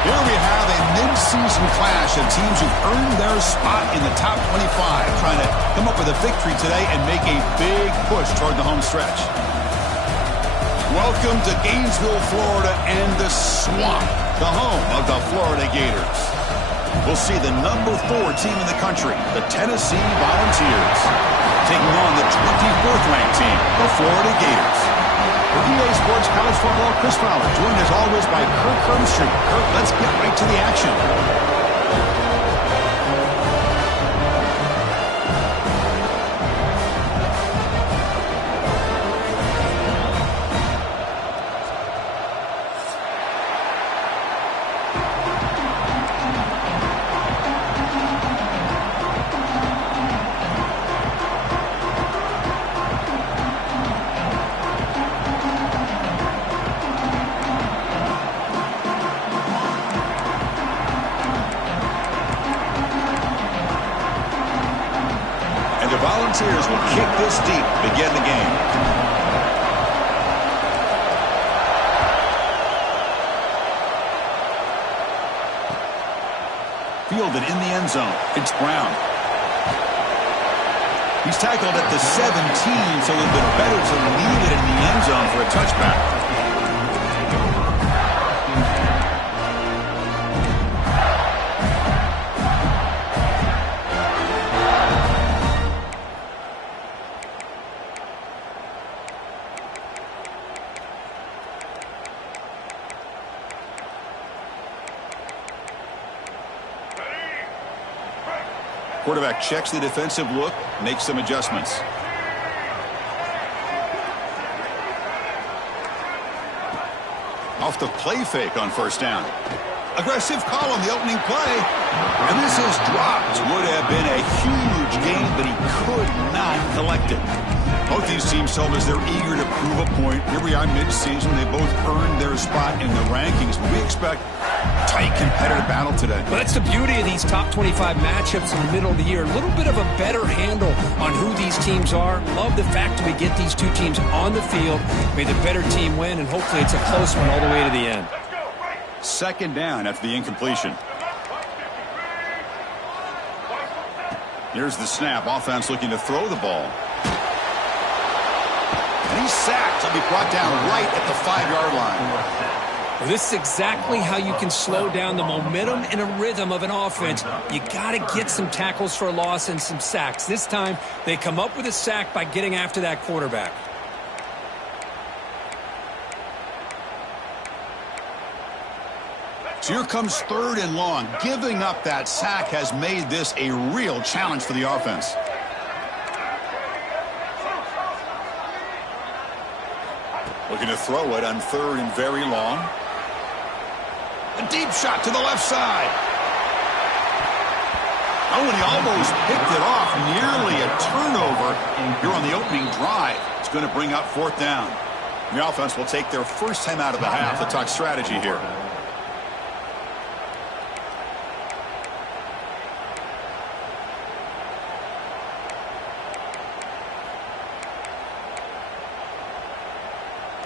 Here we have a mid-season clash of teams who've earned their spot in the top 25, trying to come up with a victory today and make a big push toward the home stretch. Welcome to Gainesville, Florida, and the Swamp, the home of the Florida Gators. We'll see the number 4 team in the country, the Tennessee Volunteers, taking on the 24th ranked team, the Florida Gators. For EA Sports College Football, Chris Fowler, joined as always by Kirk Herbstreit. Kirk, let's get right to the action. Volunteers will kick this deep to begin the game. Fielded in the end zone. It's Brown. He's tackled at the 17, so a little bit better to leave it in the end zone for a touchback. Quarterback checks the defensive look, makes some adjustments. Off the play fake on first down. Aggressive call on the opening play. And this is dropped. Would have been a huge gain, but he could not collect it. Both these teams told us they're eager to prove a point. Here we are mid-season. They both earned their spot in the rankings. But we expect a tight competitive battle today. Well, that's the beauty of these top 25 matchups in the middle of the year. A little bit of a better handle on who these teams are. Love the fact that we get these two teams on the field. May the better team win, and hopefully it's a close one all the way to the end. Second down after the incompletion. Here's the snap. Offense looking to throw the ball. And he's sacked. He'll be brought down right at the 5-yard line. Well, this is exactly how you can slow down the momentum and a rhythm of an offense. You got to get some tackles for a loss and some sacks. This time, they come up with a sack by getting after that quarterback. So here comes 3rd and long. Giving up that sack has made this a real challenge for the offense. Looking to throw it on 3rd and very long. A deep shot to the left side. Oh, and he almost picked it off. Nearly a turnover here on the opening drive. It's going to bring up 4th down. The offense will take their first time out of the half to talk strategy here.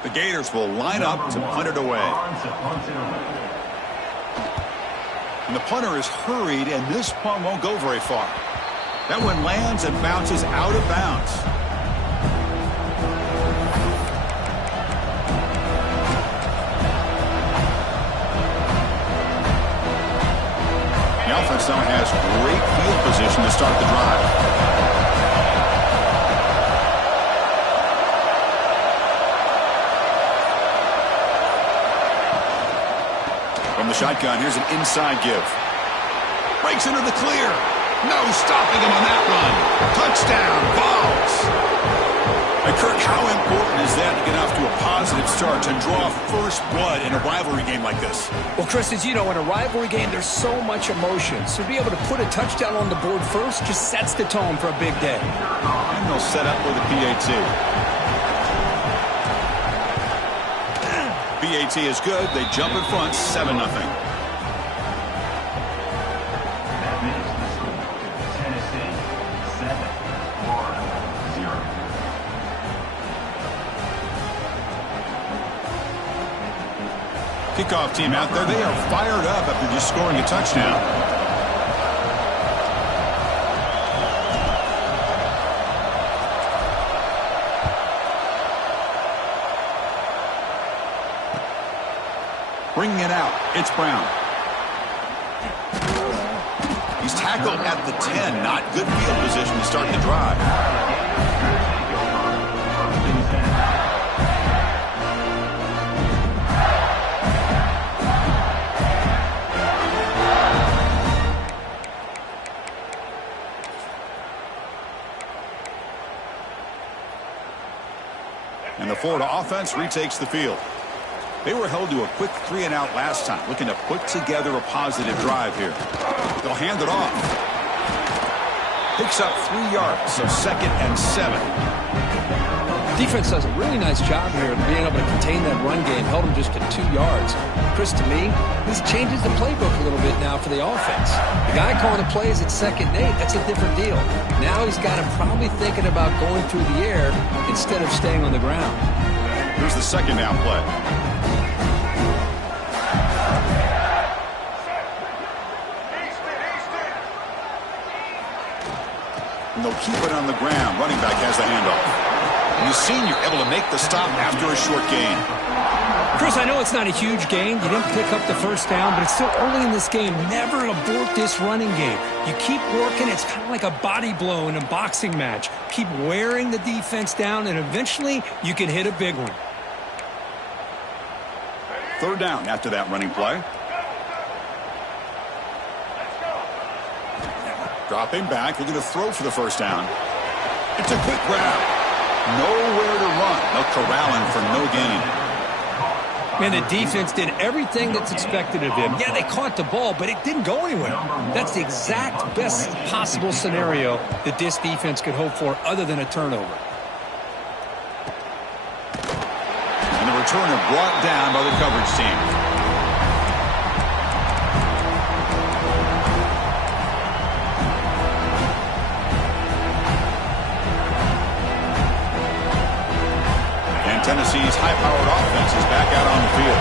The Gators will line up to punt it away. And the punter is hurried, and this punt won't go very far. That one lands and bounces out of bounds. The offense now has great field position to start the drive. From the shotgun, here's an inside give. Breaks into the clear. No stopping him on that run. Touchdown, Vols. And Kirk, how important is that to get off to a positive start, to draw first blood in a rivalry game like this? Well, Chris, as you know, in a rivalry game, there's so much emotion. So to be able to put a touchdown on the board first just sets the tone for a big day. And they'll set up for the PAT. PAT is good. They jump in front, 7-0. Kickoff team out there, they are fired up after just scoring a touchdown. Bringing it out, it's Brown. He's tackled at the 10. Not good field position to start the drive. And the Florida offense retakes the field. They were held to a quick 3-and-out last time, looking to put together a positive drive here. They'll hand it off. Picks up 3 yards, so 2nd and 7. Defense does a really nice job here of being able to contain that run game. Held them just to 2 yards. Chris, to me, this changes the playbook a little bit now for the offense. The guy calling the plays at 2nd and 8, that's a different deal. Now he's got him probably thinking about going through the air instead of staying on the ground. Here's the 2nd down play. And they'll keep it on the ground. Running back has the handoff. And the senior able to make the stop after a short gain. Chris, I know it's not a huge gain. You didn't pick up the first down, but it's still early in this game. Never abort this running game. You keep working. It's kind of like a body blow in a boxing match. Keep wearing the defense down, and eventually you can hit a big one. 3rd down after that running play. Dropping back, they're going to throw for the first down. It's a quick grab. Nowhere to run. They'll corral him for no gain. Man, the defense did everything that's expected of him. Yeah, they caught the ball, but it didn't go anywhere. That's the exact best possible scenario that this defense could hope for other than a turnover. And the returner brought down by the coverage team. Tennessee's high-powered offense is back out on the field.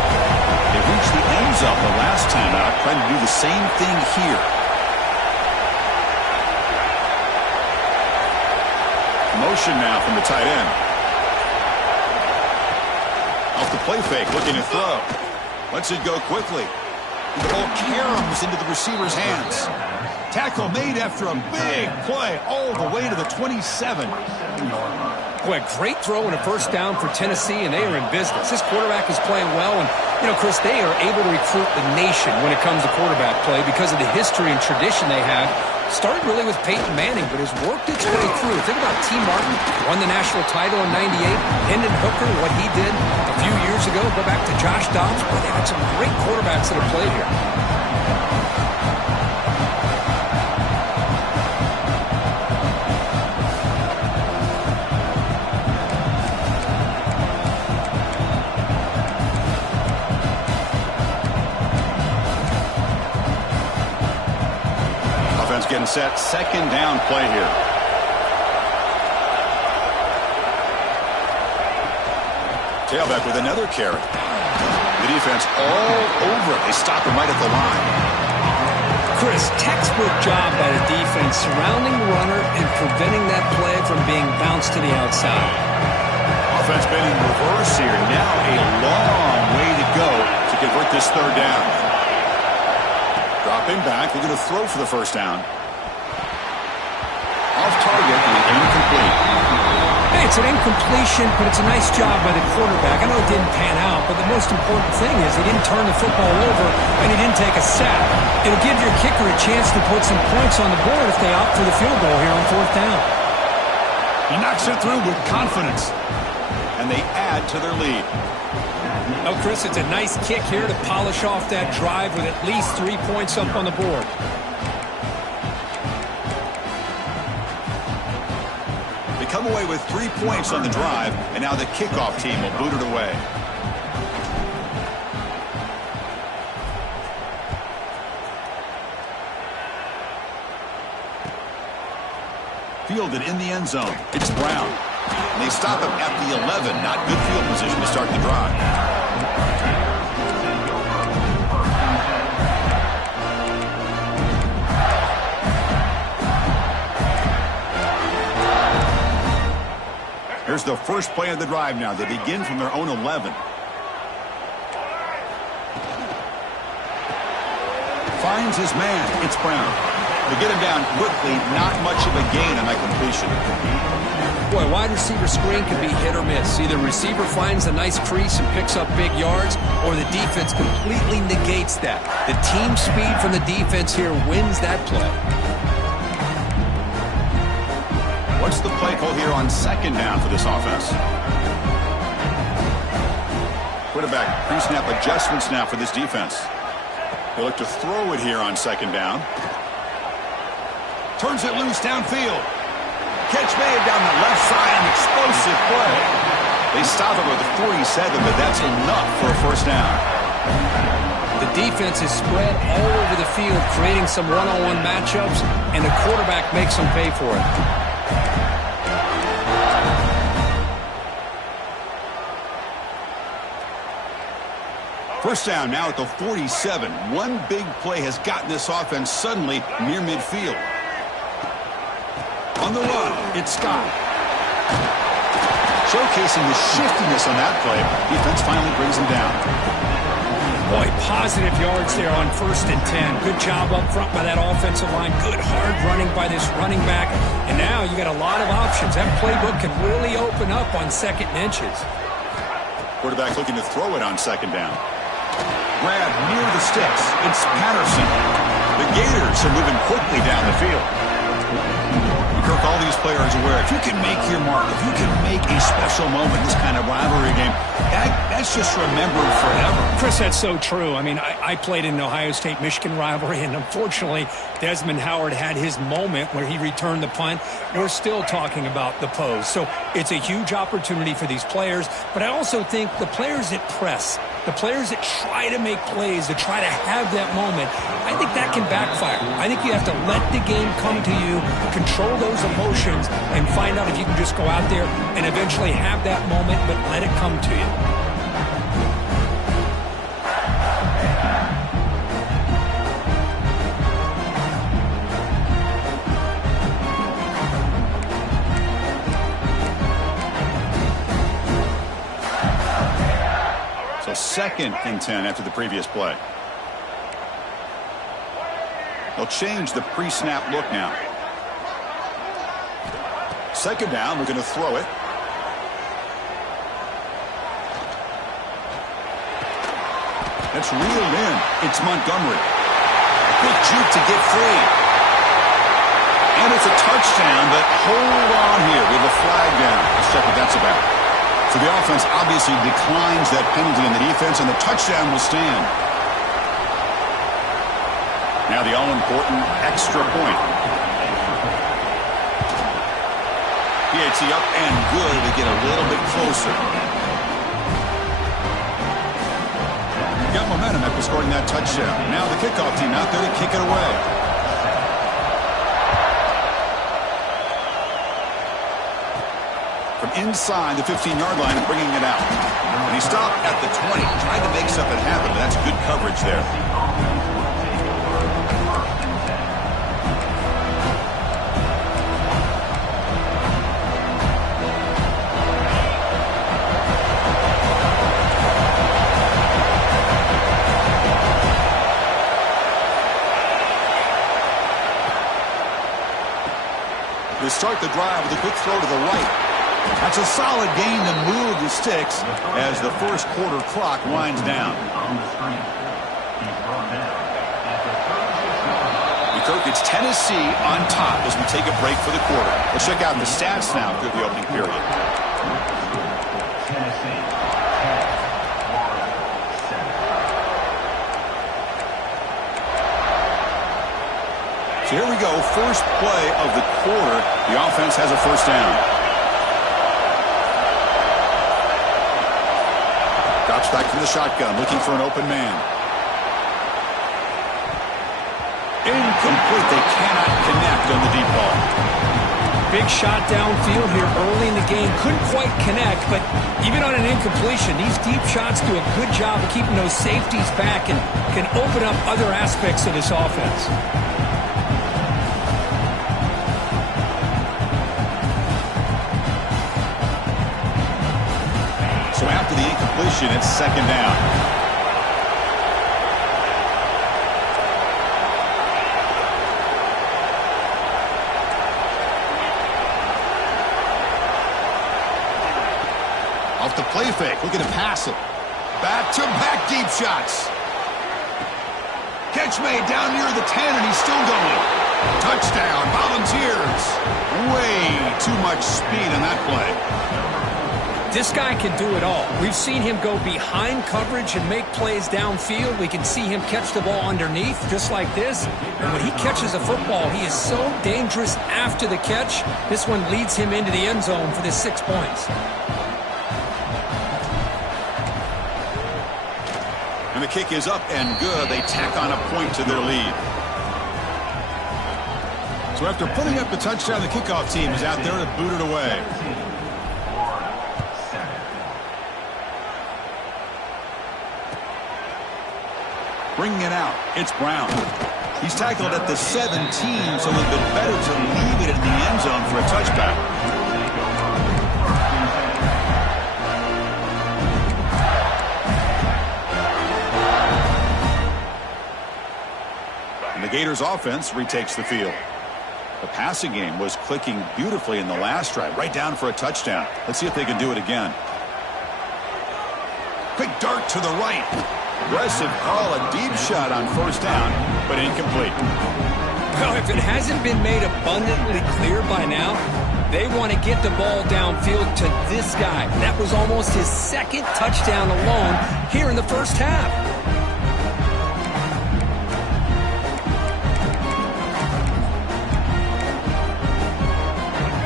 They reached the end zone the last time out, trying to do the same thing here. Motion now from the tight end. Off the play fake, looking to throw. Lets it go quickly. The ball caroms into the receiver's hands. Tackle made after a big play all the way to the 27. Boy, a great throw and a first down for Tennessee, and they are in business. This quarterback is playing well, and, you know, Chris, they are able to recruit the nation when it comes to quarterback play because of the history and tradition they have. Started really with Peyton Manning, but has worked its way through. Think about T. Martin, won the national title in '98. Hendon Hooker, what he did a few years ago. Go back to Josh Dobbs. Boy, they had some great quarterbacks that have played here. Getting set, 2nd down play here. Tailback with another carry. The defense all over it. They stop him right at the line. Chris, textbook job by the defense surrounding the runner and preventing that play from being bounced to the outside. Offense been in reverse here. Now a long way to go to convert this 3rd down. Dropping back. They're going to throw for the first down. Off target and incomplete. Hey, it's an incompletion, but it's a nice job by the quarterback. I know it didn't pan out, but the most important thing is he didn't turn the football over and he didn't take a sack. It'll give your kicker a chance to put some points on the board if they opt for the field goal here on 4th down. He knocks it through with confidence, and they add to their lead. Oh, Chris, it's a nice kick here to polish off that drive with at least 3 points up on the board. They come away with 3 points on the drive, and now the kickoff team will boot it away. Fielded in the end zone. It's Brown. And they stop him at the 11. Not good field position to start the drive. Here's the first play of the drive now. They begin from their own 11. Finds his man. It's Brown. They get him down quickly. Not much of a gain on that completion. Boy, wide receiver screen can be hit or miss. Either receiver finds a nice crease and picks up big yards, or the defense completely negates that. The team speed from the defense here wins that play. What's the play call here on second down for this offense? Quarterback pre-snap adjustments now for this defense. They look to throw it here on second down. Turns it loose downfield. Catch made down the left side, an explosive play. They stop it with the 47, but that's enough for a first down. The defense is spread all over the field, creating some one-on-one matchups, and the quarterback makes them pay for it. First down now at the 47. One big play has gotten this offense suddenly near midfield. On the run, it's Scott. Showcasing the shiftiness on that play. Defense finally brings him down. Boy, positive yards there on 1st and 10. Good job up front by that offensive line. Good hard running by this running back. And now you got a lot of options. That playbook can really open up on 2nd and inches. Quarterback looking to throw it on second down. Grab near the sticks. It's Patterson. The Gators are moving quickly down the field. Kirk, all these players are aware, if you can make your mark, if you can make a special moment in this kind of rivalry game, that's just remembered forever. Chris, that's so true. I mean, I played in an Ohio State-Michigan rivalry, and unfortunately, Desmond Howard had his moment where he returned the punt. We're still talking about the pose. So it's a huge opportunity for these players, but I also think the players that press, the players that try to make plays, that try to have that moment, I think that can backfire. I think you have to let the game come to you, control those emotions, and find out if you can just go out there and eventually have that moment, but let it come to you. So 2nd and 10 after the previous play. They'll change the pre-snap look now. Second down, we're going to throw it. That's reeled in. It's Montgomery. Quick juke to get free. And it's a touchdown, but hold on here. We have a flag down. Let's check what that's about. So the offense obviously declines that penalty in the defense, and the touchdown will stand. Now the all-important extra point. PAT up and good to get a little bit closer. Got momentum after scoring that touchdown. Now the kickoff team out there to kick it away. From inside the 15-yard line and bringing it out. And he stopped at the 20, trying to make something happen, but that's good coverage there. They start the drive with a quick throw to the right. That's a solid gain to move the sticks as the first quarter clock winds down. Kirk, it's Tennessee on top as we take a break for the quarter. Let's check out the stats now through the opening period. So here we go, first play of the quarter. The offense has a first down. Drops back from the shotgun, looking for an open man. Incomplete. They cannot connect on the deep ball. Big shot downfield here early in the game. Couldn't quite connect, but even on an incompletion, these deep shots do a good job of keeping those safeties back and can open up other aspects of this offense. incompletion. It's second down. Off the play fake, looking to pass it. Back-to-back deep shots. Catch made down near the 10, and he's still going. Touchdown, Volunteers. Way too much speed on that play. This guy can do it all. We've seen him go behind coverage and make plays downfield. We can see him catch the ball underneath, just like this. And when he catches a football, he is so dangerous after the catch. This one leads him into the end zone for the 6 points. And the kick is up and good. They tack on a point to their lead. So after putting up the touchdown, the kickoff team is out there to boot it away. Bringing it out, it's Brown. He's tackled at the 17, so a little bit better to leave it in the end zone for a touchback. And the Gators offense retakes the field. The passing game was clicking beautifully in the last drive, right down for a touchdown. Let's see if they can do it again. Quick dart to the right. Aggressive call, a deep shot on first down, but incomplete. Well, if it hasn't been made abundantly clear by now, they want to get the ball downfield to this guy. That was almost his second touchdown alone here in the first half.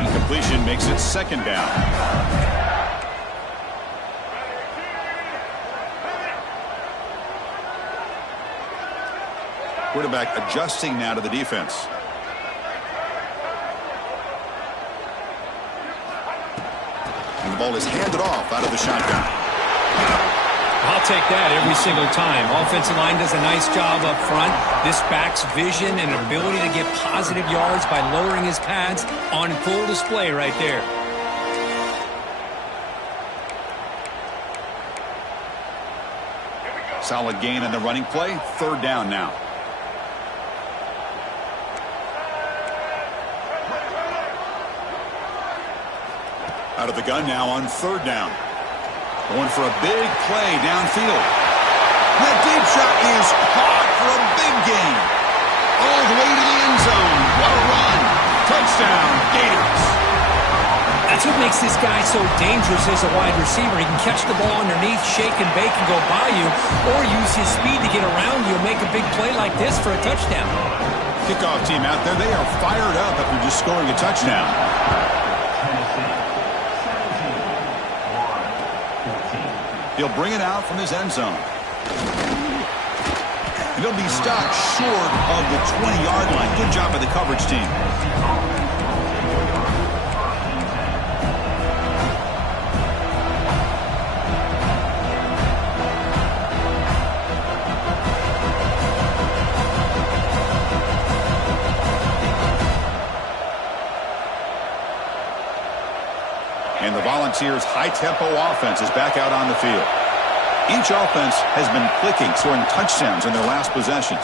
Incompletion makes it second down. Quarterback adjusting now to the defense. And the ball is handed off out of the shotgun. I'll take that every single time. Offensive line does a nice job up front. This back's vision and ability to get positive yards by lowering his pads on full display right there. Solid gain on the running play. Third down now. Out of the gun now on third down. Going for a big play downfield. That deep shot is caught for a big gain. All the way to the end zone. What a run. Touchdown, Gators. That's what makes this guy so dangerous as a wide receiver. He can catch the ball underneath, shake and bake and go by you, or use his speed to get around you and make a big play like this for a touchdown. Kickoff team out there, they are fired up after just scoring a touchdown. He'll bring it out from his end zone. And he'll be stopped short of the 20-yard line. Good job by the coverage team. And the Volunteers' high-tempo offense is back out on the field. Each offense has been clicking, scoring touchdowns in their last possessions.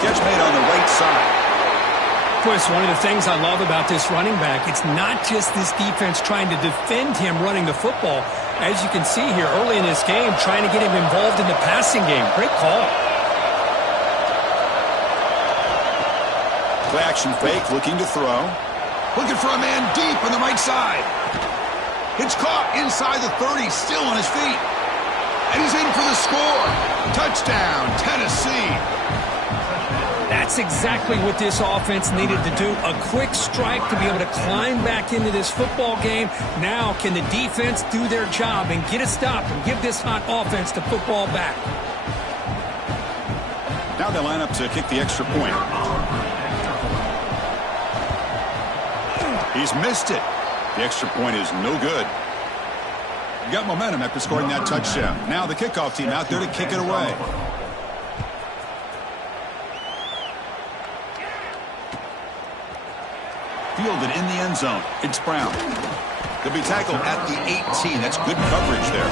Catch made on the right side. Of course, one of the things I love about this running back, it's not just this defense trying to defend him running the football. As you can see here early in this game, trying to get him involved in the passing game. Great call. Play action fake, looking to throw. Looking for a man deep on the right side. It's caught inside the 30, still on his feet. And he's in for the score. Touchdown, Tennessee. That's exactly what this offense needed to do. A quick strike to be able to climb back into this football game. Now can the defense do their job and get a stop and give this hot offense the football back? Now they line up to kick the extra point. He's missed it. The extra point is no good. Got momentum after scoring that touchdown. Now the kickoff team out there to kick it away. Fielded in the end zone. It's Brown. They'll be tackled at the 18. That's good coverage there.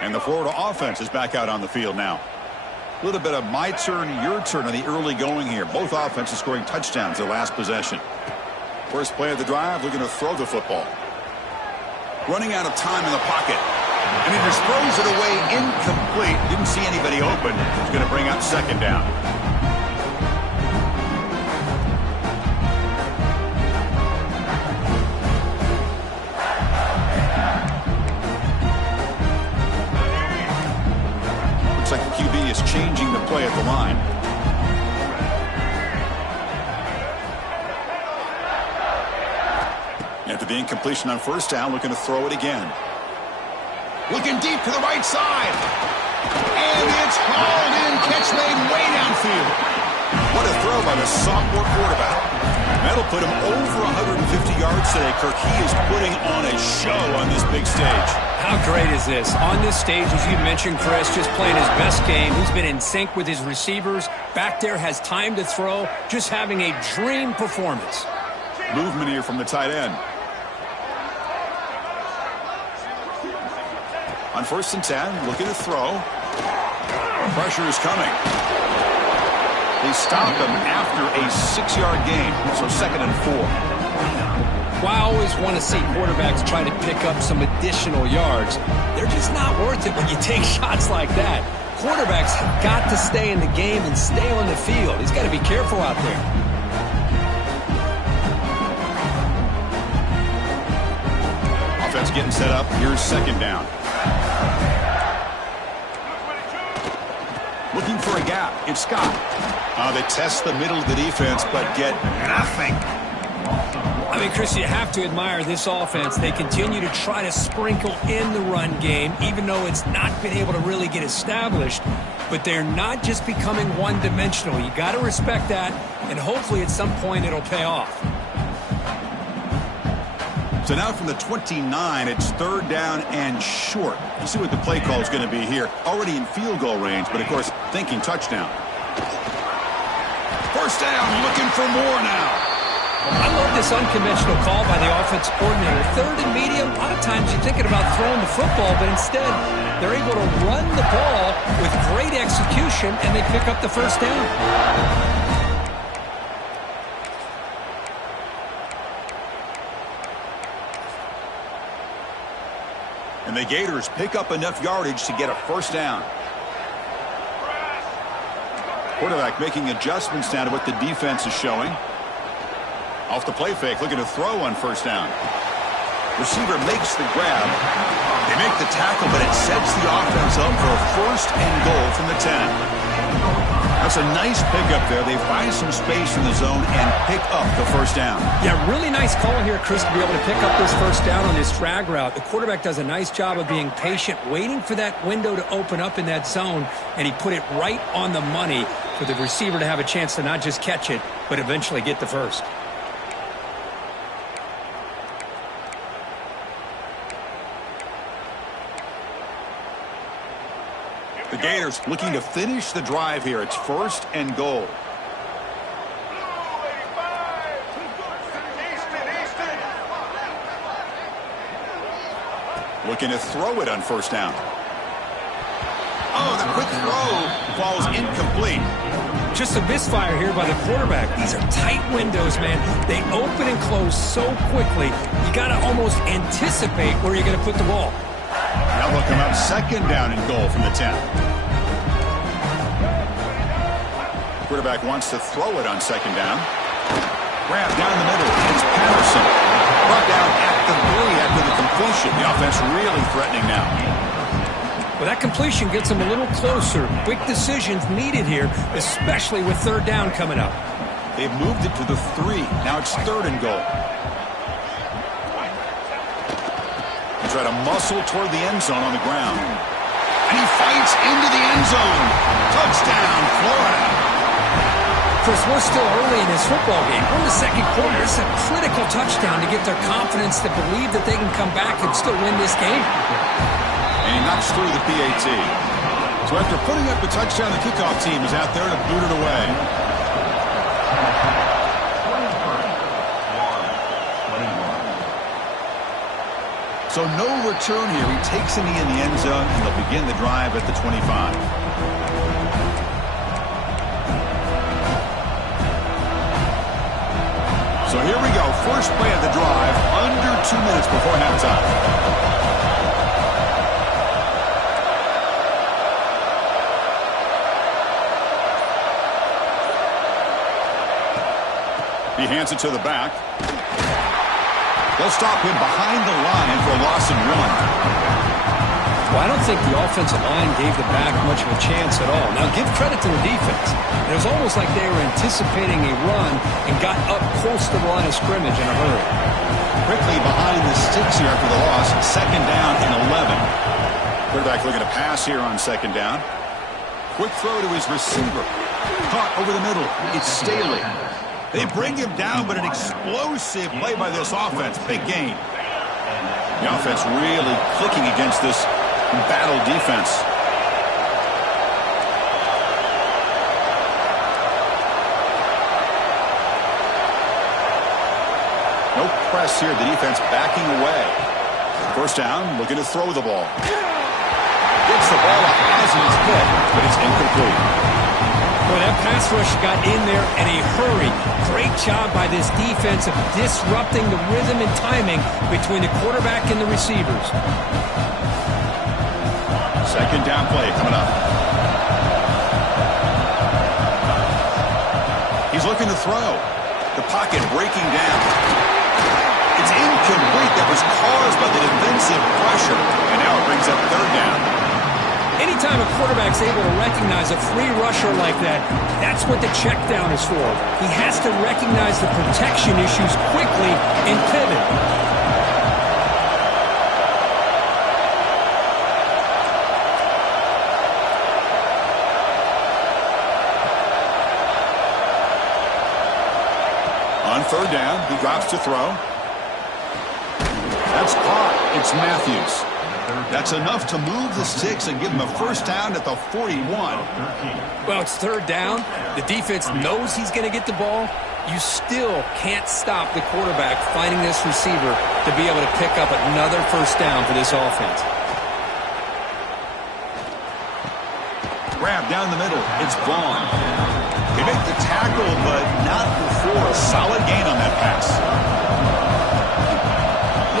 And the Florida offense is back out on the field now. A little bit of my turn, your turn on the early going here. Both offenses scoring touchdowns their last possession. First play of the drive, looking to throw the football. Running out of time in the pocket. And he just throws it away incomplete. Didn't see anybody open. He's going to bring up second down. Looks like the QB is changing the play at the line. After the incompletion on first down, looking to throw it again. Looking deep to the right side. And it's hauled in. Catch made way downfield. What a throw by the sophomore quarterback. That'll put him over 150 yards today. Kirk, he is putting on a show on this big stage. How great is this? On this stage, as you mentioned, Chris, just playing his best game. He's been in sync with his receivers. Back there, has time to throw. Just having a dream performance. Movement here from the tight end. On 1st and 10, looking to throw. Pressure is coming. They stopped him after a 6-yard gain, so 2nd and 4. Well, I always want to see quarterbacks try to pick up some additional yards. They're just not worth it when you take shots like that. Quarterbacks have got to stay in the game and stay on the field. He's got to be careful out there. Offense getting set up. Here's 2nd down. Looking for a gap. It's Scott. They test the middle of the defense, but get nothing. I mean, Chris, you have to admire this offense. They continue to try to sprinkle in the run game, even though it's not been able to really get established. But they're not just becoming one-dimensional. You got to respect that, and hopefully at some point it'll pay off. So now from the 29, it's 3rd down and short. Let's see what the play call is going to be here. Already in field goal range, but of course thinking touchdown. 1st down, looking for more now. I love this unconventional call by the offense coordinator. 3rd and medium, a lot of times you're thinking about throwing the football, but instead they're able to run the ball with great execution, and they pick up the 1st down. And the Gators pick up enough yardage to get a 1st down. Quarterback making adjustments now to what the defense is showing. Off the play fake, looking to throw on 1st down. Receiver makes the grab. They make the tackle, but it sets the offense up for a 1st and goal from the 10. That's a nice pickup there. They find some space in the zone and pick up the 1st down. Yeah, really nice call here, Chris, to be able to pick up this 1st down on this drag route. The quarterback does a nice job of being patient, waiting for that window to open up in that zone, and he put it right on the money for the receiver to have a chance to not just catch it, but eventually get the 1st. The Gators looking to finish the drive here. It's 1st and goal. Looking to throw it on 1st down. Oh, the quick throw falls incomplete. Just a misfire here by the quarterback. These are tight windows, man. They open and close so quickly. You got to almost anticipate where you're going to put the ball. Now they'll come up 2nd down and goal from the 10. Quarterback wants to throw it on 2nd down. Grab down the middle. It's Patterson. Brought down at the 3 after the completion. The offense really threatening now. Well, that completion gets them a little closer. Quick decisions needed here, especially with 3rd down coming up. They've moved it to the 3. Now it's 3rd and goal. Try to muscle toward the end zone on the ground. And he fights into the end zone. Touchdown, Florida. Chris, we're still early in this football game. We're in the second quarter. It's a critical touchdown to get their confidence to believe that they can come back and still win this game. And he knocks through the PAT. So after putting up the touchdown, the kickoff team is out there to boot it away. So no return here. He takes a knee in the end zone, and they'll begin the drive at the 25. So here we go. First play of the drive, under 2 minutes before halftime. He hands it to the back. They'll stop him behind the line for a loss and 1. Well, I don't think the offensive line gave the back much of a chance at all. Now, give credit to the defense. It was almost like they were anticipating a run and got up close to the line of scrimmage in a hurry. Quickly behind the sticks here after the loss. Second down and 11. Quarterback looking to pass here on second down. Quick throw to his receiver. Caught over the middle. It's Staley. They bring him down, but an explosive play by this offense. Big gain. The offense really clicking against this battle defense. No press here. The defense backing away. First down, looking to throw the ball. Gets the ball up as he's hit, but it's incomplete. Well, that pass rush got in there in a hurry. Great job by this defense of disrupting the rhythm and timing between the quarterback and the receivers. Second down play coming up. He's looking to throw. The pocket breaking down. It's incomplete. That was caused by the defensive pressure. And now it brings up third down. Anytime a quarterback's able to recognize a free rusher like that, that's what the check down is for. He has to recognize the protection issues quickly and pivot. On third down, he drops to throw. That's caught. It's Matthews. That's enough to move the sticks and give him a first down at the 41. Well, it's third down. The defense knows he's going to get the ball. You still can't stop the quarterback finding this receiver to be able to pick up another first down for this offense. Grab down the middle. It's Vaughn. They make the tackle, but not before a solid gain on that pass.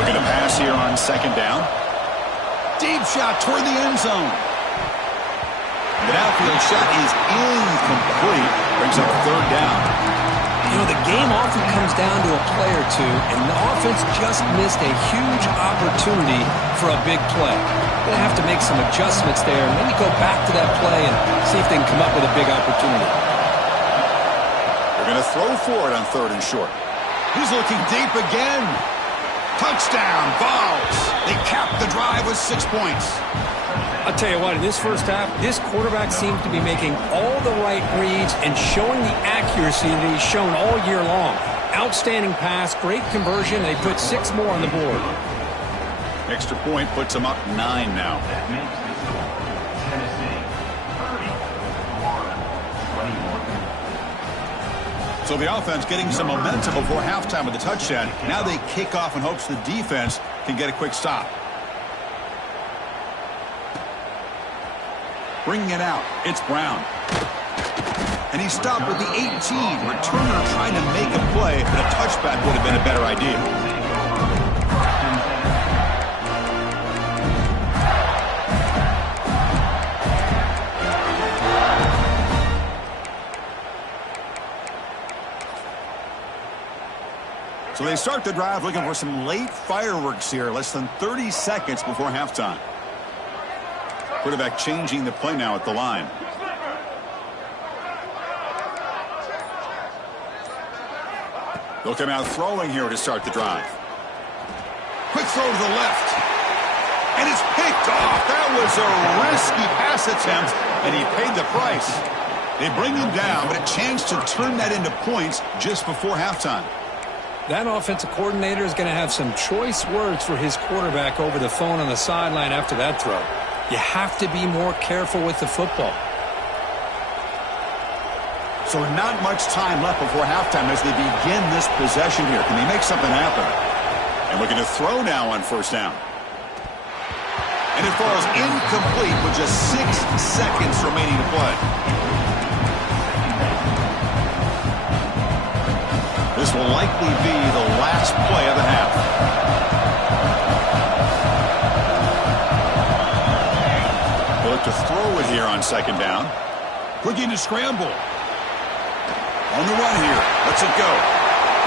Looking to pass here on second down. Deep shot toward the end zone. The outfield shot is incomplete. Brings up third down. You know, the game often comes down to a play or two, and the offense just missed a huge opportunity for a big play. They're going to have to make some adjustments there and maybe go back to that play and see if they can come up with a big opportunity. They're going to throw for it on third and short. He's looking deep again. Touchdown, Vols. They cap the drive with 6 points. I'll tell you what, in this first half, this quarterback seems to be making all the right reads and showing the accuracy that he's shown all year long. Outstanding pass, great conversion. They put 6 more on the board. Extra point puts them up 9 now. So the offense getting some momentum before halftime with the touchdown. Now they kick off in hopes the defense can get a quick stop. Bringing it out, it's Brown. And he stopped with the 18. Returner trying to make a play, but a touchback would have been a better idea. So they start the drive looking for some late fireworks here, less than 30 seconds before halftime. Quarterback changing the play now at the line. They'll come out throwing here to start the drive. Quick throw to the left. And it's picked off. That was a risky pass attempt, and he paid the price. They bring him down, but a chance to turn that into points just before halftime. That offensive coordinator is going to have some choice words for his quarterback over the phone on the sideline after that throw. You have to be more careful with the football. So not much time left before halftime as they begin this possession here. Can they make something happen? And looking to throw now on first down. And it falls incomplete with just 6 seconds remaining to play. This will likely be the last play of the half. They'll look to throw it here on second down. Looking to scramble. On the run here. Lets it go.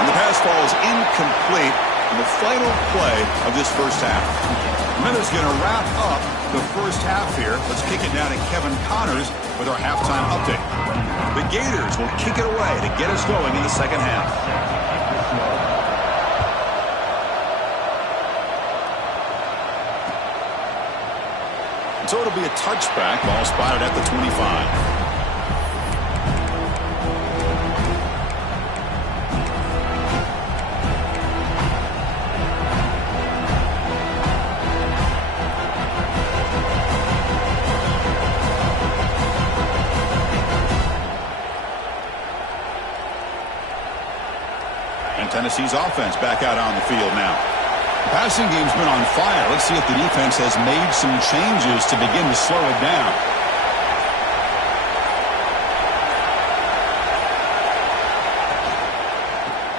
And the pass falls incomplete in the final play of this first half. Minutes going to wrap up the first half here. Let's kick it down to Kevin Connors with our halftime update. The Gators will kick it away to get us going in the second half. So it'll be a touchback. Ball spotted at the 25. Tennessee's offense back out on the field now. The passing game's been on fire. Let's see if the defense has made some changes to begin to slow it down.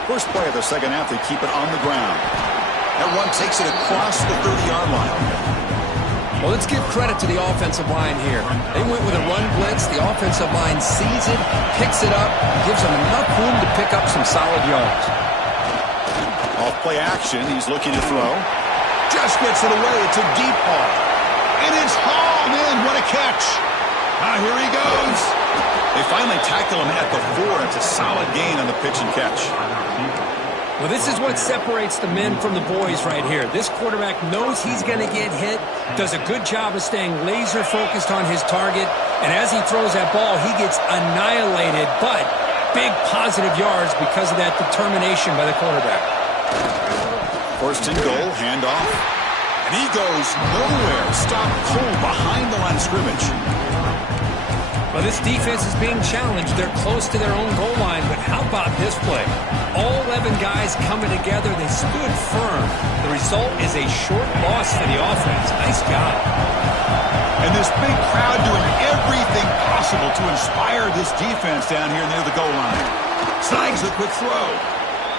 First play of the second half, they keep it on the ground. That one takes it across the 30-yard line. Well, let's give credit to the offensive line here. They went with a run blitz. The offensive line sees it, picks it up, gives them enough room to pick up some solid yards. Off play action, he's looking to throw. Just gets it away. It's a deep ball. And it's hauled in. What a catch. Here he goes. They finally tackle him at the 4. It's a solid gain on the pitch and catch. Well, this is what separates the men from the boys right here. This quarterback knows he's going to get hit, does a good job of staying laser focused on his target, and as he throws that ball, he gets annihilated, but big positive yards because of that determination by the quarterback. First and goal, handoff. And he goes nowhere. Stopped cold behind the line of scrimmage. Well, this defense is being challenged. They're close to their own goal line, but how about this play? All 11 guys coming together. They stood firm. The result is a short loss for the offense. Nice job. And this big crowd doing everything possible to inspire this defense down here near the goal line. Snags a quick throw.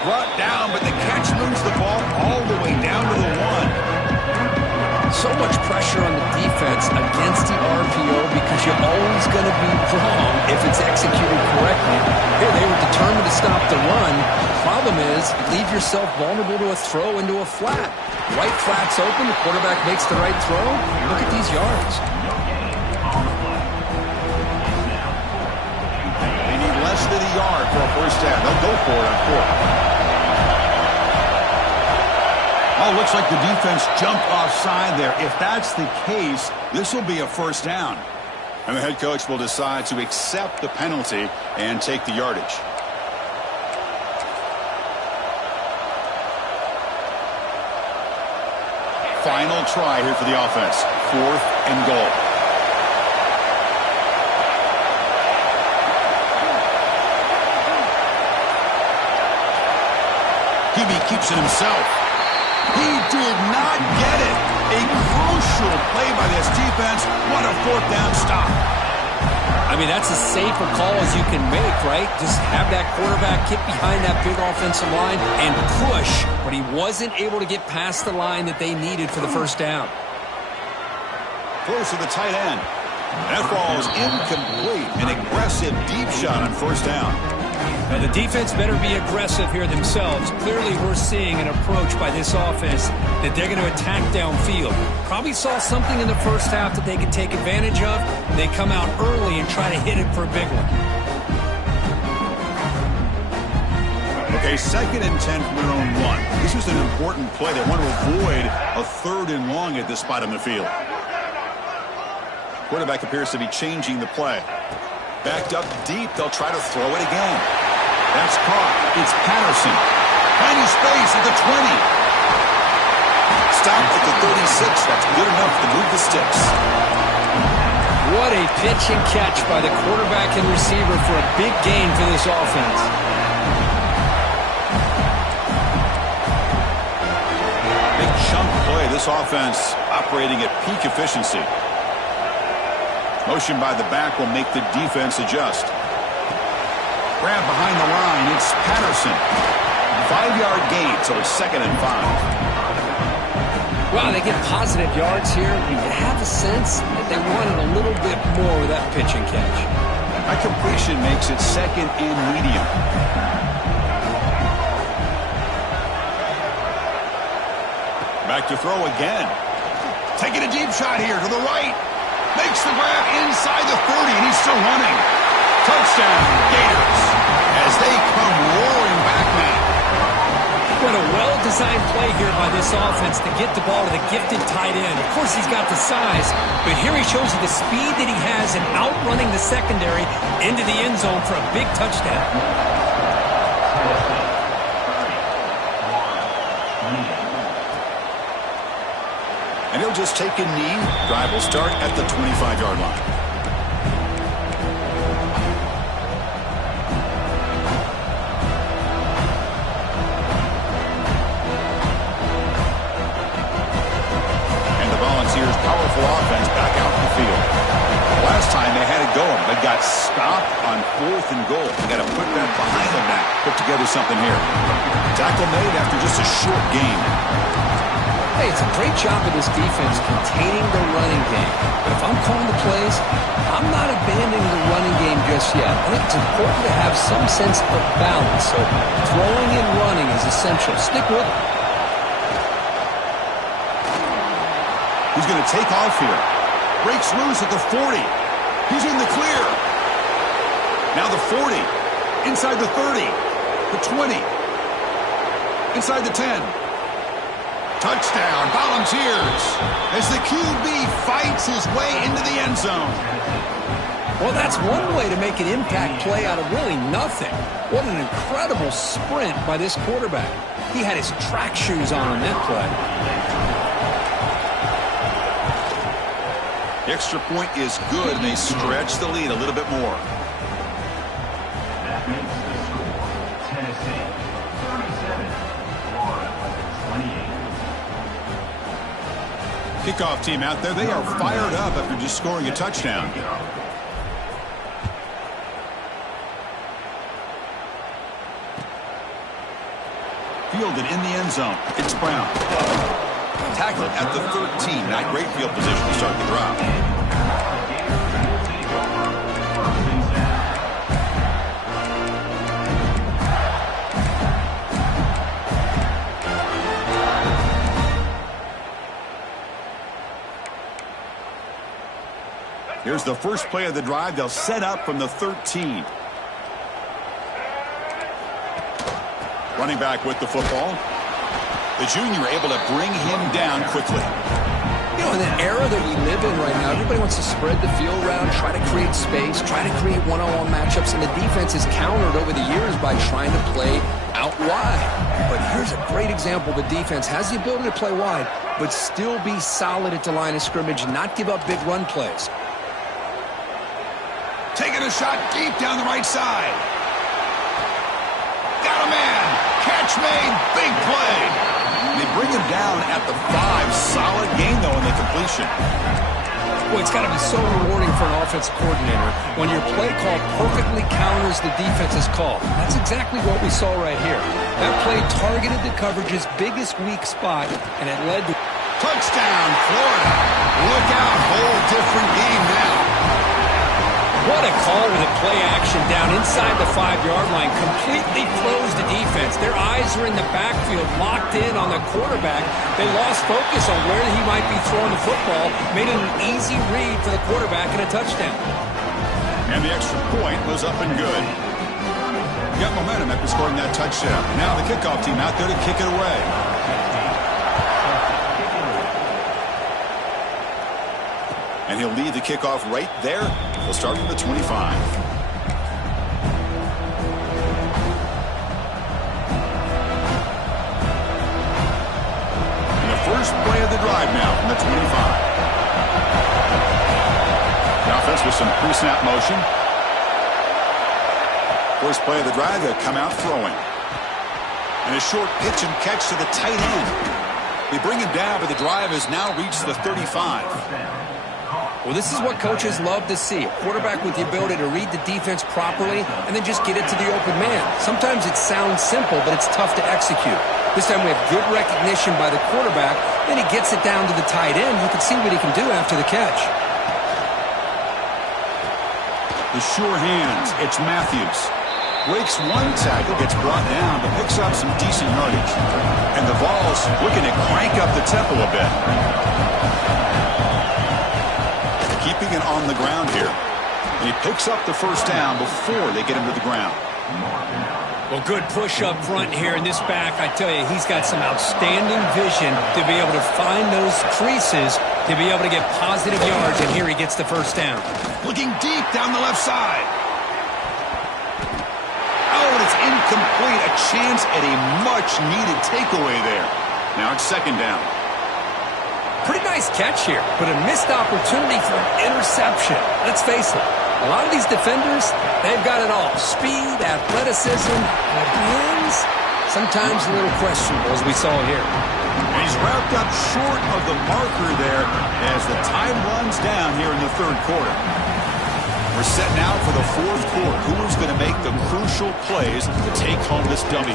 Brought down, but the catch moves the ball all the way down to the 1. So much pressure on the defense against the RPO because you're always going to be wrong if it's executed correctly. Here, they were determined to stop the run. Problem is, leave yourself vulnerable to a throw into a flat. Right flat's open, the quarterback makes the right throw. Look at these yards. They need less than a yard for a first down. They'll go for it on 4th. Oh, looks like the defense jumped offside there. If that's the case, this will be a first down. And the head coach will decide to accept the penalty and take the yardage. Final try here for the offense. 4th and goal. Hebe keeps it himself. He did not get it. A crucial play by this defense. What a 4th down stop. I mean, that's as safe a call as you can make, right? Just have that quarterback get behind that big offensive line and push, but he wasn't able to get past the line that they needed for the first down. Close to the tight end. That falls incomplete. An aggressive deep shot on first down. Now, the defense better be aggressive here themselves. Clearly, we're seeing an approach by this offense that they're going to attack downfield. Probably saw something in the first half that they could take advantage of. They come out early and try to hit it for a big one. Okay, 2nd and 10 from their own 1. This is an important play. They want to avoid a 3rd and long at this spot on the field. Quarterback appears to be changing the play. Backed up deep, they'll try to throw it again. That's caught. It's Patterson. Finding space at the 20. Stop at the 36. That's good enough to move the sticks. What a pitch and catch by the quarterback and receiver for a big gain for this offense. Big chunk play. This offense operating at peak efficiency. Motion by the back will make the defense adjust. Grab behind the line. It's Patterson. 5-yard gain, so it's 2nd and 5. Wow, they get positive yards here. You have a sense that they wanted a little bit more with that pitch and catch. That completion makes it 2nd and medium. Back to throw again. Taking a deep shot here to the right. Makes the grab inside the 30, and he's still running. Touchdown, Gators, as they come roaring back now. What a well-designed play here by this offense to get the ball to the gifted tight end. Of course, he's got the size, but here he shows you the speed that he has in outrunning the secondary into the end zone for a big touchdown. And he'll just take a knee. Drive will start at the 25-yard line. Powerful offense back out in the field. Last time they had it going, but got stopped on 4th and goal. They got to put that behind them now. Put together something here. Tackle made after just a short game. Hey, it's a great job of this defense containing the running game. But if I'm calling the plays, I'm not abandoning the running game just yet. I think it's important to have some sense of balance. So throwing and running is essential. Stick with it. He's going to take off here. Breaks loose at the 40. He's in the clear. Now the 40. Inside the 30. The 20. Inside the 10. Touchdown, Volunteers. As the QB fights his way into the end zone. Well, that's one way to make an impact play out of really nothing. What an incredible sprint by this quarterback. He had his track shoes on that play. The extra point is good, and they stretch the lead a little bit more. That makes the score Tennessee 37, Florida 28. Kickoff team out there, they are fired up after just scoring a touchdown. Fielded in the end zone. It's Brown. Tackled at the 13. Not great field position to start the drive. Here's the first play of the drive. They'll set up from the 13. Running back with the football. The junior able to bring him down quickly. You know, in the era that we live in right now, everybody wants to spread the field around, try to create space, try to create one-on-one matchups, and the defense is countered over the years by trying to play out wide. But here's a great example. The defense has the ability to play wide, but still be solid at the line of scrimmage and not give up big run plays. Taking a shot deep down the right side. Got a man. Catch made. Big play. They bring him down at the 5. Solid gain, though, in the completion. Boy, it's got to be so rewarding for an offensive coordinator when your play call perfectly counters the defense's call. That's exactly what we saw right here. That play targeted the coverage's biggest weak spot, and it led to... Touchdown, Florida. Look out. Whole different game now. What a call with a play action down inside the 5-yard line. Completely froze the defense. Their eyes are in the backfield, locked in on the quarterback. They lost focus on where he might be throwing the football. Made it an easy read for the quarterback and a touchdown. And the extra point was up and good. Got momentum after scoring that touchdown. Now the kickoff team out there to kick it away. And he'll lead the kickoff right there. He'll start from the 25. of the drive now from the 25. The offense with some pre-snap motion. First play of the drive, they'll come out throwing. And a short pitch and catch to the tight end. They bring him down, but the drive has now reached the 35. Well, this is what coaches love to see. A quarterback with the ability to read the defense properly and then just get it to the open man. Sometimes it sounds simple, but it's tough to execute. This time we have good recognition by the quarterback. Then he gets it down to the tight end. You can see what he can do after the catch. The sure hands, it's Matthews. Breaks one tackle, gets brought down, but picks up some decent yardage. And the ball's looking to crank up the tempo a bit. Keeping it on the ground here. And he picks up the first down before they get him to the ground. Well, good push up front here in this back. I tell you, he's got some outstanding vision to be able to find those creases, to be able to get positive yards, and here he gets the first down. Looking deep down the left side. Oh, and it's incomplete. A chance at a much-needed takeaway there. Now it's second down. Pretty nice catch here, but a missed opportunity for an interception. Let's face it, a lot of these defenders, they've got it all. Speed, athleticism, but hands, sometimes a little questionable, as we saw here. And he's wrapped up short of the marker there as the time runs down here in the third quarter. We're set now for the fourth quarter. Who is going to make the crucial plays to take home this W?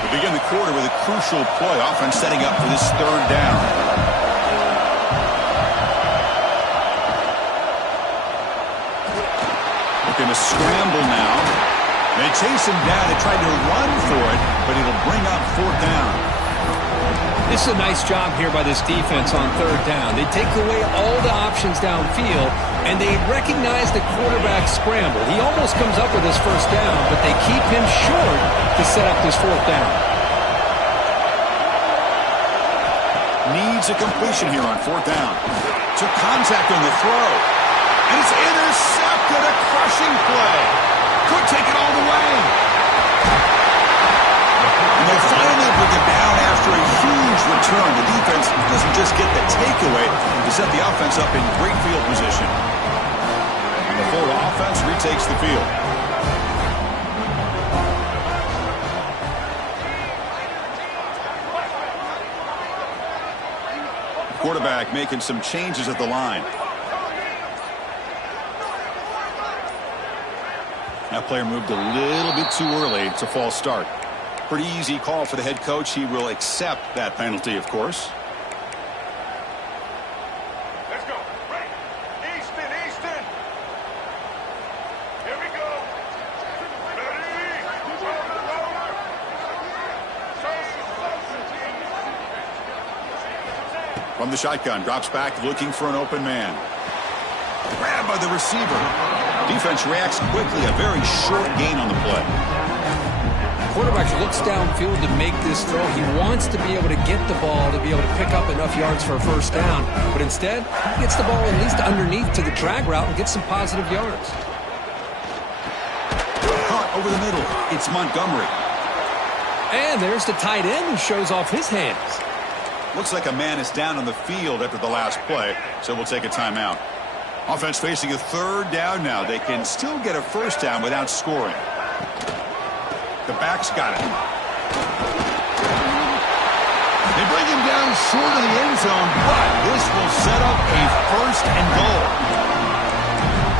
We begin the quarter with a crucial play. Offense setting up for this third down. Looking to scramble now. They chase him down. They tried to run for it, but it'll bring up fourth down. This is a nice job here by this defense on third down. They take away all the options downfield, and they recognize the quarterback scramble. He almost comes up with his first down, but they keep him short to set up this fourth down. Needs a completion here on fourth down. Took contact on the throw. And it's intercepted. A crushing play. Could take it all the way. And they finally bring it down after a huge return. The defense doesn't just get the takeaway to set the offense up in great field position. And the Florida offense retakes the field. Quarterback making some changes at the line. That player moved a little bit too early. It's a false start. Pretty easy call for the head coach. He will accept that penalty, of course. Let's go. Right. Easton. Here we go. Ready. From the shotgun, drops back looking for an open man. Grabbed by the receiver. Defense reacts quickly. A very short gain on the play. Quarterback looks downfield to make this throw. He wants to be able to get the ball to be able to pick up enough yards for a first down. But instead, he gets the ball at least underneath to the drag route and gets some positive yards. Caught over the middle. It's Montgomery. And there's the tight end who shows off his hands. Looks like a man is down on the field after the last play, so we'll take a timeout. Offense facing a third down now. They can still get a first down without scoring. The back's got it. They bring him down short of the end zone, but this will set up a first and goal.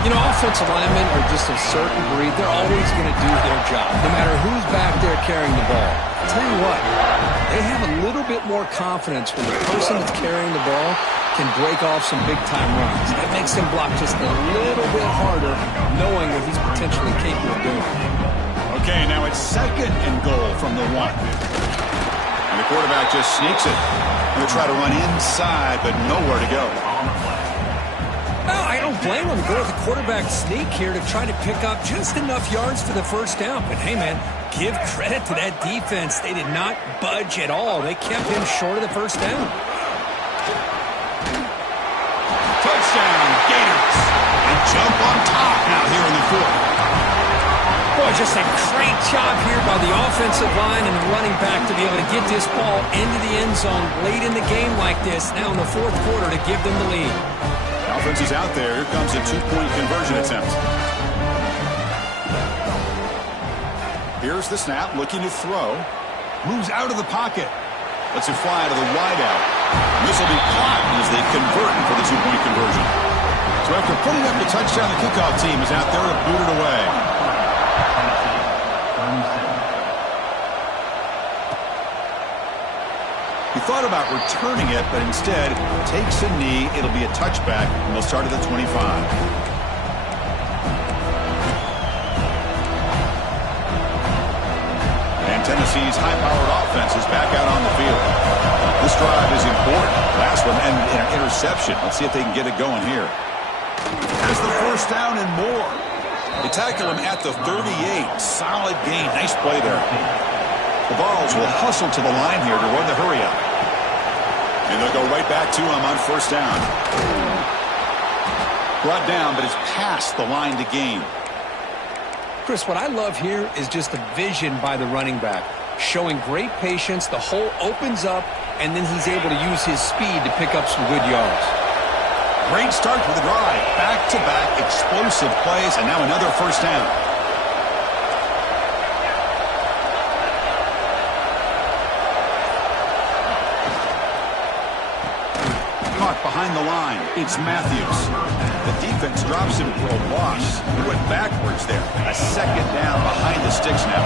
You know, offensive linemen are just a certain breed. They're always going to do their job, no matter who's back there carrying the ball. I'll tell you what, they have a little bit more confidence when the person that's carrying the ball can break off some big-time runs. That makes them block just a little bit harder, knowing what he's potentially capable of doing. Okay, now it's second and goal from the one. And the quarterback just sneaks it. Going to try to run inside, but nowhere to go. No, I don't blame him. Go with the quarterback sneak here to try to pick up just enough yards for the first down. But, hey, man, give credit to that defense. They did not budge at all. They kept him short of the first down. Touchdown, Gators. And jump on top now here in the fourth. Well, Boy, just a great job here by the offensive line and the running back to be able to get this ball into the end zone late in the game like this, now in the fourth quarter, to give them the lead. The offense is out there. Here comes a two-point conversion attempt. Here's the snap, looking to throw. Moves out of the pocket. Lets it fly to the wideout. This will be caught as they convert for the two-point conversion. So after putting up the touchdown, the kickoff team is out there to boot it away. He thought about returning it, but instead takes a knee. It'll be a touchback, and they'll start at the 25. And Tennessee's high-powered offense is back out on the field. This drive is important. Last one ended in an interception. Let's see if they can get it going here. Has the first down and more. They tackle him at the 38. Solid gain. Nice play there. The Vols will hustle to the line here to run the hurry-up. And they'll go right back to him on first down. Brought down, but it's past the line to gain. Chris, what I love here is just the vision by the running back. Showing great patience, the hole opens up, and then he's able to use his speed to pick up some good yards. Great start for the drive. Back-to-back explosive plays, and now another first down. Caught behind the line. It's Matthews. The defense drops him for a loss. He went backwards there. A second down behind the sticks now.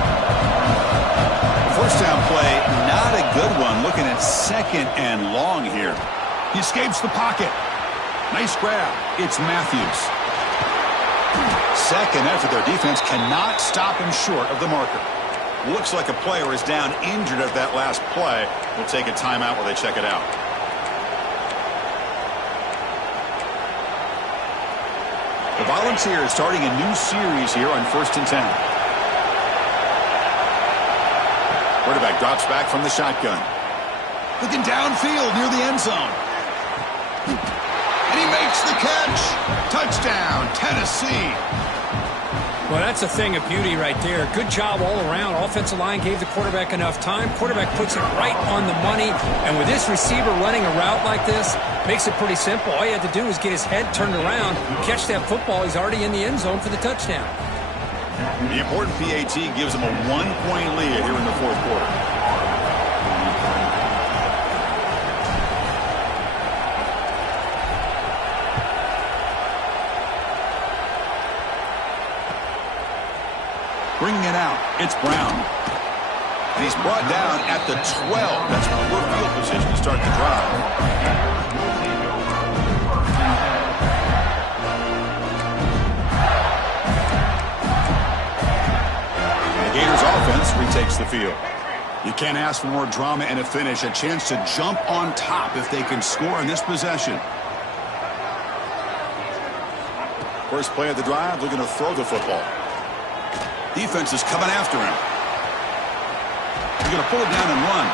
First down play, not a good one. Looking at second and long here. He escapes the pocket. Nice grab. It's Matthews. Second effort. Their defense cannot stop him short of the marker. Looks like a player is down injured at that last play. We'll take a timeout while they check it out. The Volunteers starting a new series here on 1st and 10. Quarterback drops back from the shotgun. Looking downfield near the end zone. And he makes the catch. Touchdown, Tennessee. Well, that's a thing of beauty right there. Good job all around. Offensive line gave the quarterback enough time. Quarterback puts it right on the money. And with this receiver running a route like this, makes it pretty simple. All you have to do is get his head turned around, catch that football. He's already in the end zone for the touchdown. The important PAT gives them a 1-point lead here in the fourth quarter. Bringing it out, it's Brown. And he's brought down at the 12. That's poor field position to start the drive. The Gators offense retakes the field. You can't ask for more drama and a finish. A chance to jump on top if they can score in this possession. First play of the drive, looking to throw the football. Defense is coming after him. He's going to pull it down and run.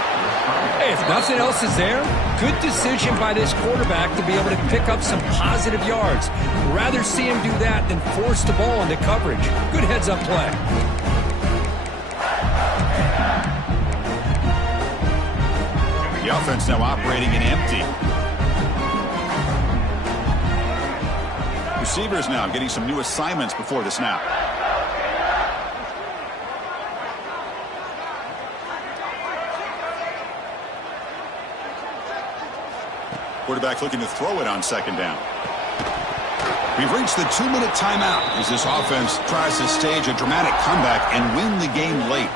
Hey, if nothing else is there, good decision by this quarterback to be able to pick up some positive yards. Rather see him do that than force the ball into coverage. Good heads-up play. The offense now operating in empty. Receivers now getting some new assignments before the snap. Quarterback looking to throw it on second down. We've reached the 2-minute timeout as this offense tries to stage a dramatic comeback and win the game late.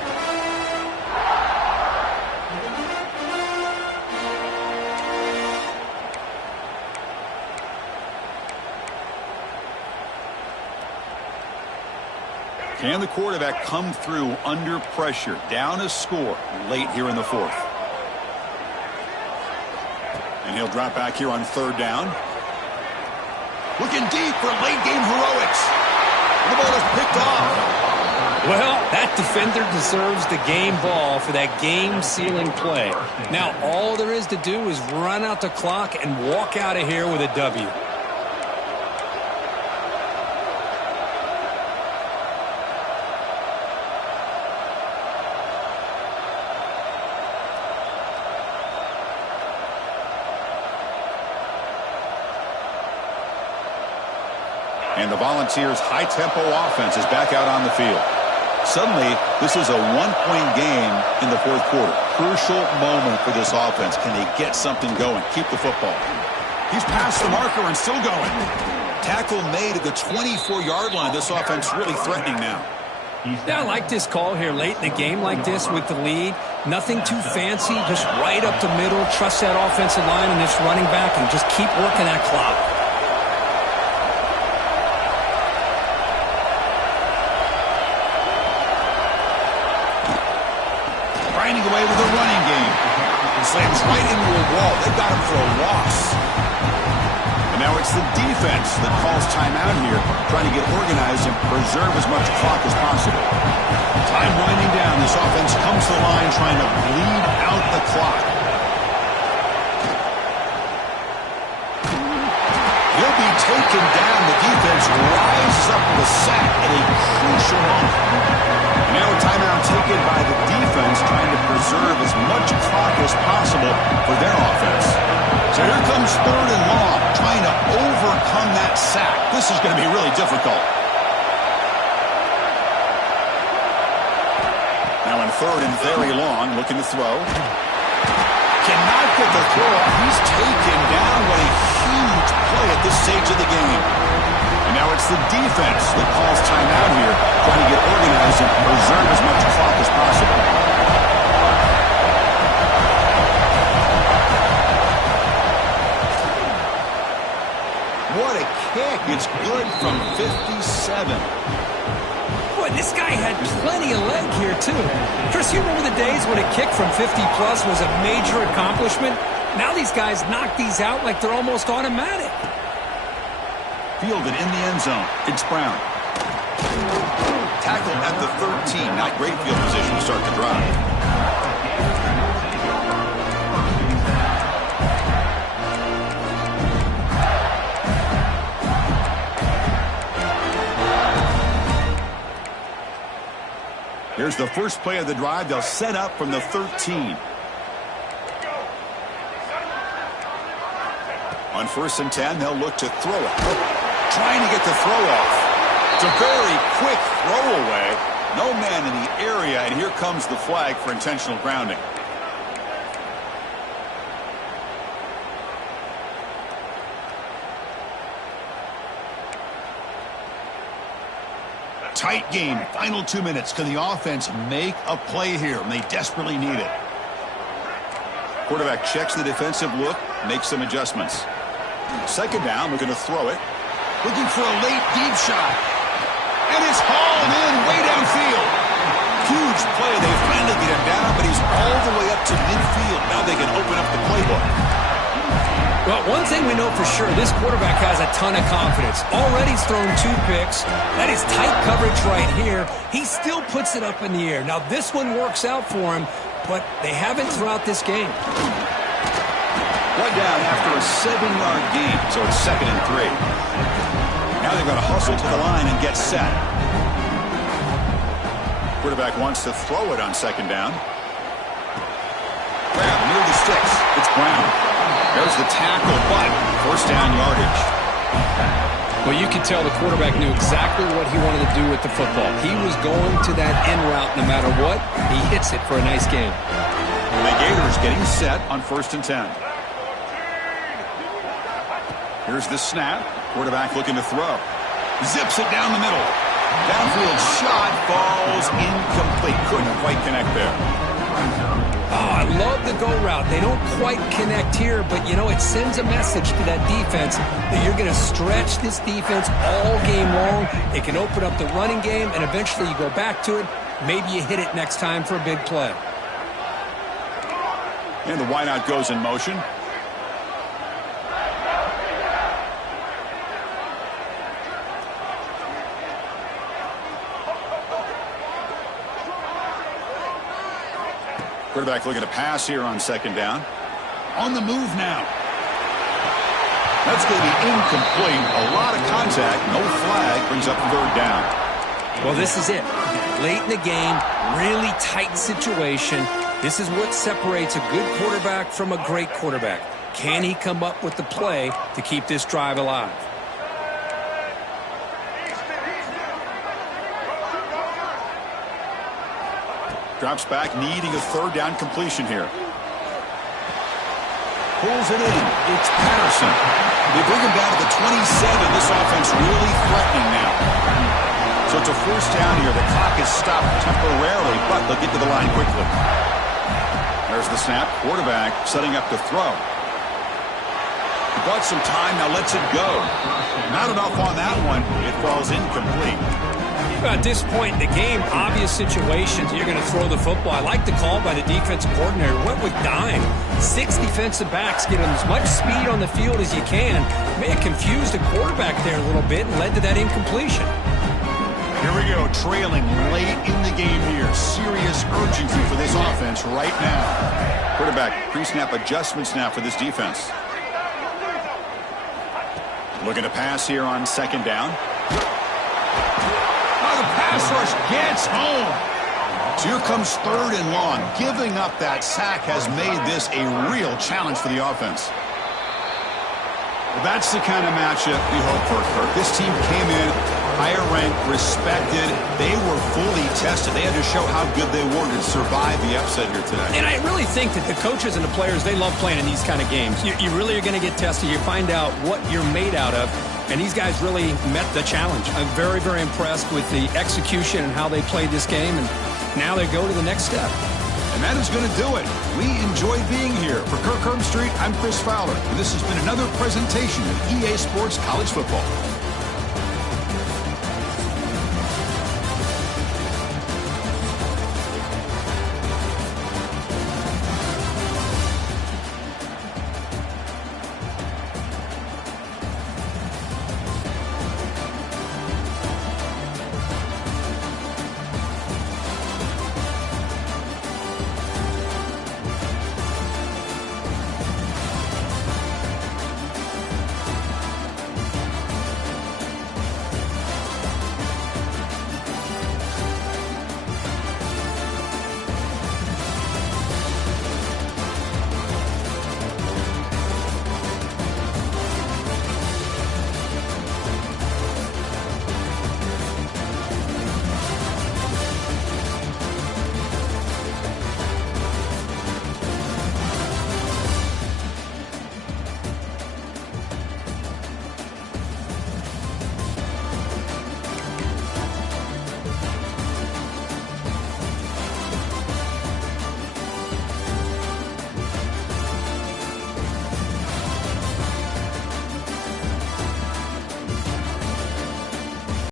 Can the quarterback come through under pressure? Down a score late here in the fourth. And he'll drop back here on third down. Looking deep for late game heroics. The ball is picked off. Well, that defender deserves the game ball for that game-sealing play. Now, all there is to do is run out the clock and walk out of here with a W. And the Volunteers' high-tempo offense is back out on the field. Suddenly, this is a one-point game in the fourth quarter. Crucial moment for this offense. Can they get something going? Keep the football. He's past the marker and still going. Tackle made at the 24-yard line. This offense really threatening now. Yeah, I like this call here late in the game like this with the lead. Nothing too fancy, just right up the middle. Trust that offensive line and this running back and just keep working that clock. Grinding away with a running game. Slams right into a wall. They got him for a loss. And now it's the defense that calls timeout here, trying to get organized and preserve as much clock as possible. Time winding down. This offense comes to the line trying to bleed out the clock. He'll be taken down. The defense rises up with a sack at a crucial moment. And now a timeout taken by the defense trying to preserve as much clock as possible for their offense. So here comes 3rd and long, trying to overcome that sack. This is going to be really difficult. Now in 3rd and very long, looking to throw. Cannot get the throw off. He's taken down. What a huge play at this stage of the game. And now it's the defense that calls timeout here, trying to get organized and preserve as much clock as possible. What a kick. It's good from 57. Boy, this guy had plenty of leg here, too. Chris, you remember the days when a kick from 50-plus was a major accomplishment? Now these guys knock these out like they're almost automatic. Fielded in the end zone. It's Brown. Tackle at the 13. Not great field position to start the drive. Here's the first play of the drive. They'll set up from the 13. On 1st and 10, they'll look to throw it. Trying to get the throw off. It's a very quick throw away. No man in the area, and here comes the flag for intentional grounding. Tight game. Final 2 minutes. Can the offense make a play here? And they desperately need it. Quarterback checks the defensive look, makes some adjustments. 2nd down, looking to throw it. Looking for a late deep shot. And it's hauled in way downfield. Huge play. They finally get him down, but he's all the way up to midfield. Now they can open up the playbook. Well, one thing we know for sure, this quarterback has a ton of confidence. Already he's thrown 2 picks. That is tight coverage right here. He still puts it up in the air. Now, this one works out for him, but they haven't throughout this game. One down after a 7-yard gain, so it's 2nd and 3. Now they're going to hustle to the line and get set. Quarterback wants to throw it on 2nd down. Grab near the sticks. It's Brown. There's the tackle, but 1st down yardage. Well, you can tell the quarterback knew exactly what he wanted to do with the football. He was going to that end route no matter what. He hits it for a nice game. The Gators getting set on 1st and 10. Here's the snap. Quarterback looking to throw. Zips it down the middle. Downfield shot falls incomplete. Couldn't quite connect there. Oh, I love the go route. They don't quite connect here, but, you know, it sends a message to that defense that you're going to stretch this defense all game long. It can open up the running game, and eventually you go back to it. Maybe you hit it next time for a big play. And the wideout goes in motion. Quarterback looking to pass here on 2nd down. On the move now. That's going to be incomplete. A lot of contact. No flag. Brings up 3rd down. Well, this is it. Late in the game, really tight situation. This is what separates a good quarterback from a great quarterback. Can he come up with the play to keep this drive alive? Drops back, needing a third down completion here. Pulls it in. It's Patterson. They bring him down to the 27. This offense really threatening now. So it's a first down here. The clock is stopped temporarily, but they'll get to the line quickly. There's the snap. Quarterback setting up to throw. He bought some time, now lets it go. Not enough on that one. It falls incomplete. At this point in the game, obvious situations, you're going to throw the football. I like the call by the defensive coordinator. Went with dime. 6 defensive backs get as much speed on the field as you can. May have confused the quarterback there a little bit and led to that incompletion. Here we go, trailing late in the game here. Serious urgency for this offense right now. Quarterback pre-snap adjustments now for this defense. Looking to pass here on second down. The pass rush gets home. So here comes third and long. Giving up that sack has made this a real challenge for the offense. Well, that's the kind of matchup we hope for, Kirk. This team came in higher ranked, respected. They were fully tested. They had to show how good they were to survive the upset here today. And I really think that the coaches and the players, they love playing in these kind of games. You really are going to get tested. You find out what you're made out of. And these guys really met the challenge. I'm very, very impressed with the execution and how they played this game. And now they go to the next step. And that is going to do it. We enjoyed being here. For Kirk Herbstreit, I'm Chris Fowler. And this has been another presentation of EA Sports College Football.